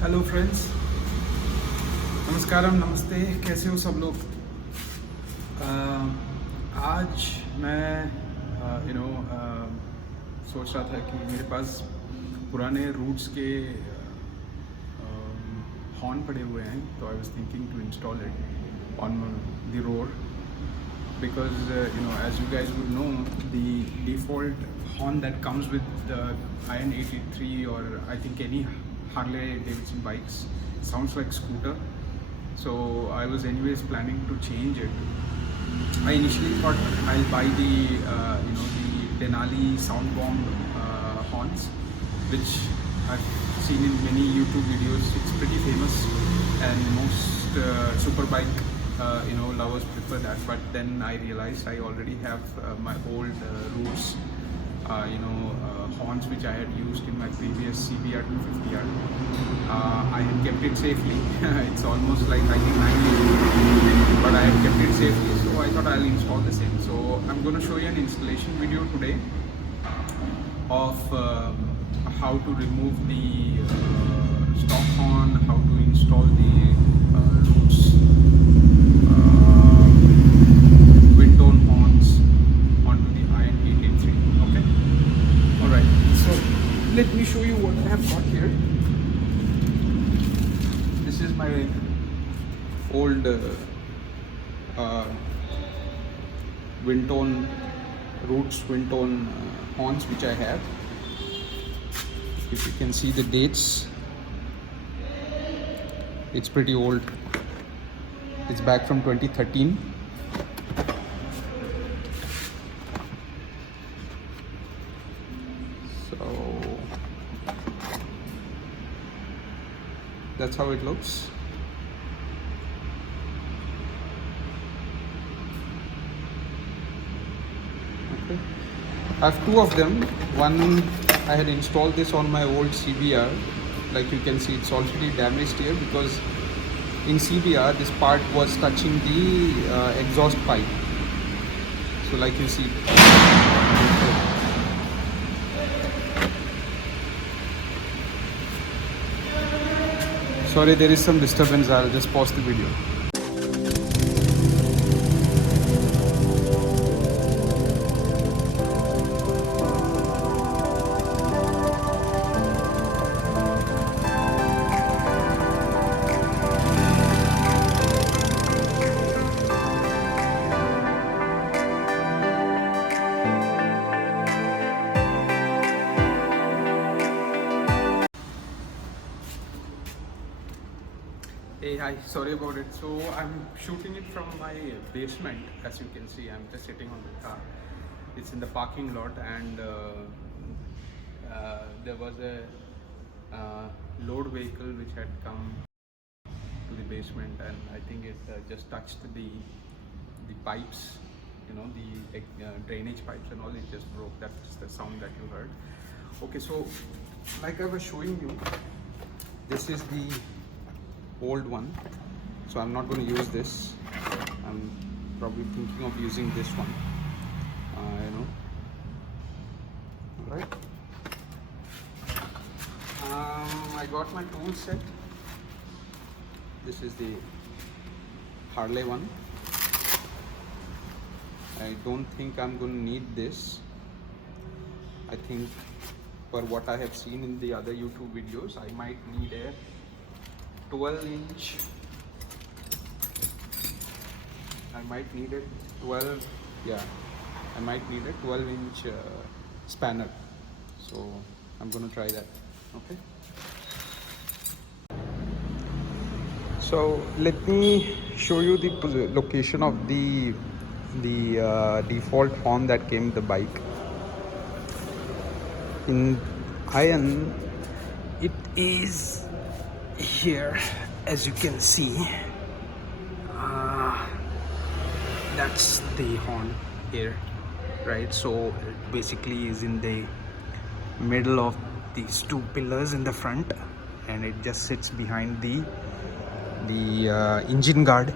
Hello friends, नमस्कारम, नमस्ते। कैसे हो सब लोग? आज मैं सोच रहा था कि मेरे पास पुराने रूट्स के हॉर्न पड़े हुए हैं, तो I was thinking to install it on the road because as you guys would know, the default horn that comes with the Iron 883 or I think any Harley Davidson bikes sounds like scooter. So I was anyways planning to change it. I initially thought I'll buy the the Denali sound bomb horns, which I've seen in many YouTube videos. It's pretty famous, and most superbike lovers prefer that. But then I realized I already have my old roots horns which I had used in my previous CBR 250R. I had kept it safely. It's almost like I think 9 years, but I had kept it safely, so I thought I'll install the same. So I'm going to show you an installation video today of how to remove the stock horn, how to install the roots wind tone horns onto the Iron 883. Okay. All right. So let me show you what I have got here. This is my old wind tone roots, wind tone horns which I have. If you can see the dates, it's pretty old. It's back from 2013. So that's how it looks. Okay. I have two of them. One, I had installed this on my old CBR. Like you can see, it's already damaged here because in CBR this part was touching the exhaust pipe. So like you see, sorry, there is some disturbance. I'll just pause the video. Hey, hi, sorry about it. So I'm shooting it from my basement. As you can see, I'm just sitting on the car. It's in the parking lot, and there was a load vehicle which had come to the basement, and I think it just touched the pipes, the drainage pipes and all. It just broke. That's the sound that you heard. Okay, so like I was showing you, this is the old one, so I'm not going to use this. I'm probably thinking of using this one. Alright. I got my tool set. This is the Harley one. I don't think I'm going to need this. I think for what I have seen in the other YouTube videos, I might need a 12-inch. I might need a 12. Yeah, I might need a 12-inch spanner. So I'm going to try that. Okay. So let me show you the location of the default horn that came with the bike. In Iron, it is here, as you can see. That's the horn here, right? So it basically is in the middle of these two pillars in the front, and it just sits behind the engine guard.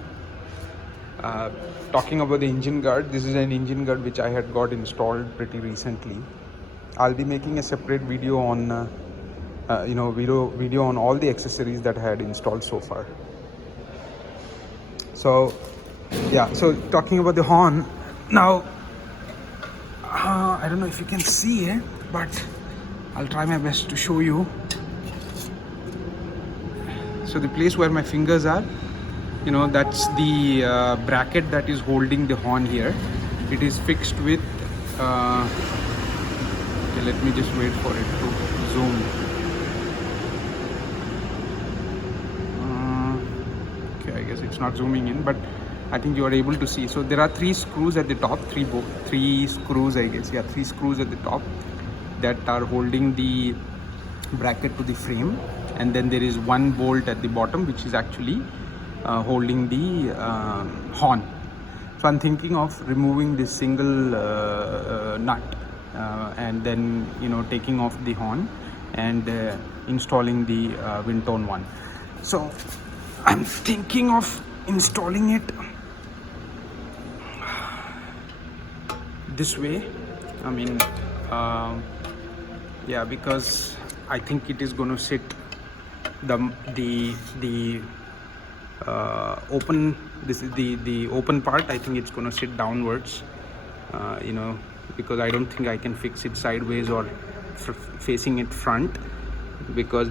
Talking about the engine guard, this is an engine guard which I had got installed pretty recently. I'll be making a separate video on video on all the accessories that I had installed so far. So yeah, so talking about the horn now, I don't know if you can see it, but I'll try my best to show you. So the place where my fingers are, that's the bracket that is holding the horn here. It is fixed with okay, let me just wait for it to zoom. Okay, I guess it's not zooming in, but I think you are able to see. So there are 3 screws at the top, three screws, I guess. Yeah, 3 screws at the top that are holding the bracket to the frame, and then there is 1 bolt at the bottom which is actually holding the horn. So I'm thinking of removing this single nut and then taking off the horn and installing the wind tone one. So I'm thinking of installing it this way. I mean, yeah, because I think it is going to sit the open. This is the open part. I think it's going to sit downwards, because I don't think I can fix it sideways or facing it front, because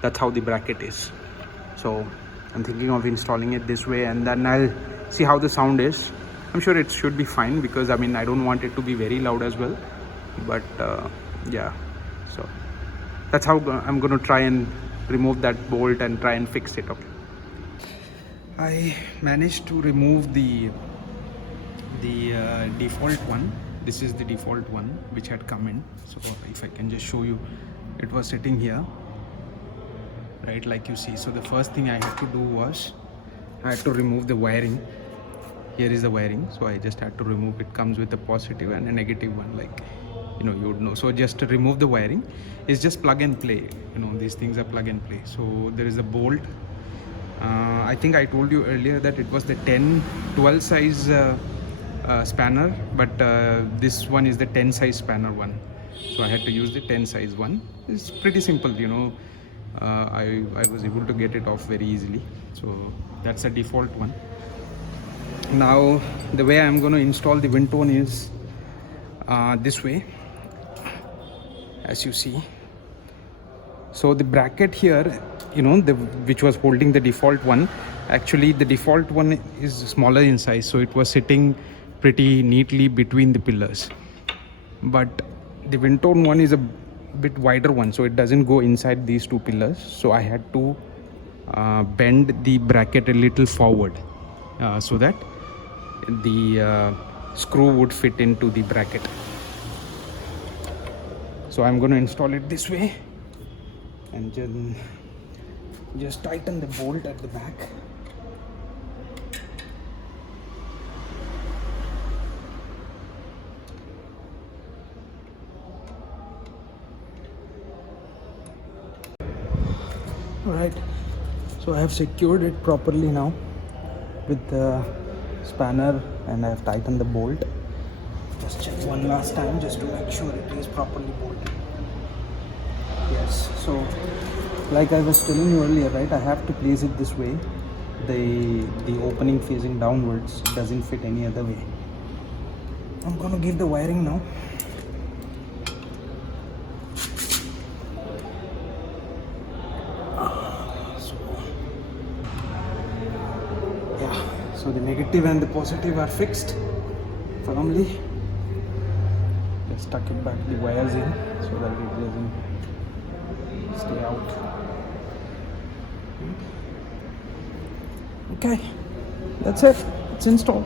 that's how the bracket is. So I'm thinking of installing it this way, and then I'll see how the sound is. I'm sure it should be fine, because I mean, I don't want it to be very loud as well, but yeah, so that's how I'm going to try and remove that bolt and try and fix it. Okay, I managed to remove the default one. This is the default one which had come in. So if I can just show you, it was sitting here, right, like you see. So the first thing I had to do was I had to remove the wiring. Here is the wiring, so I just had to remove it. Comes with a positive and a negative one, like you would know. So just to remove the wiring, it's just plug and play. These things are plug and play. So there is a bolt. I think I told you earlier that it was the 12 size spanner, but this one is the 10 size spanner one. So I had to use the 10 size one. It's pretty simple, I was able to get it off very easily. So that's a default one. Now the way I'm going to install the wind tone is this way, as you see. So the bracket here, which was holding the default one, actually the default one is smaller in size, so it was sitting pretty neatly between the pillars. But the wind tone one is a bit wider one, so it doesn't go inside these 2 pillars. So I had to bend the bracket a little forward so that the screw would fit into the bracket. So I'm going to install it this way, and just tighten the bolt at the back. Alright, so I have secured it properly now with the spanner, and I have tightened the bolt. Just check one last time just to make sure it is properly bolted. Yes, so like I was telling you earlier, right, I have to place it this way. The opening facing downwards doesn't fit any other way. I'm gonna give the wiring now. So the negative and the positive are fixed firmly. Just tuck it back the wires in so that it doesn't stay out. Okay, that's it. It's installed.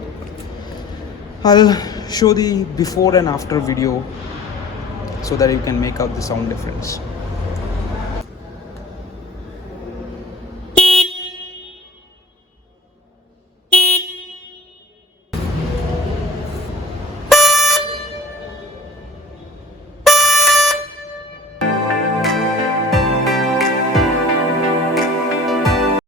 I'll show the before and after video so that you can make out the sound difference.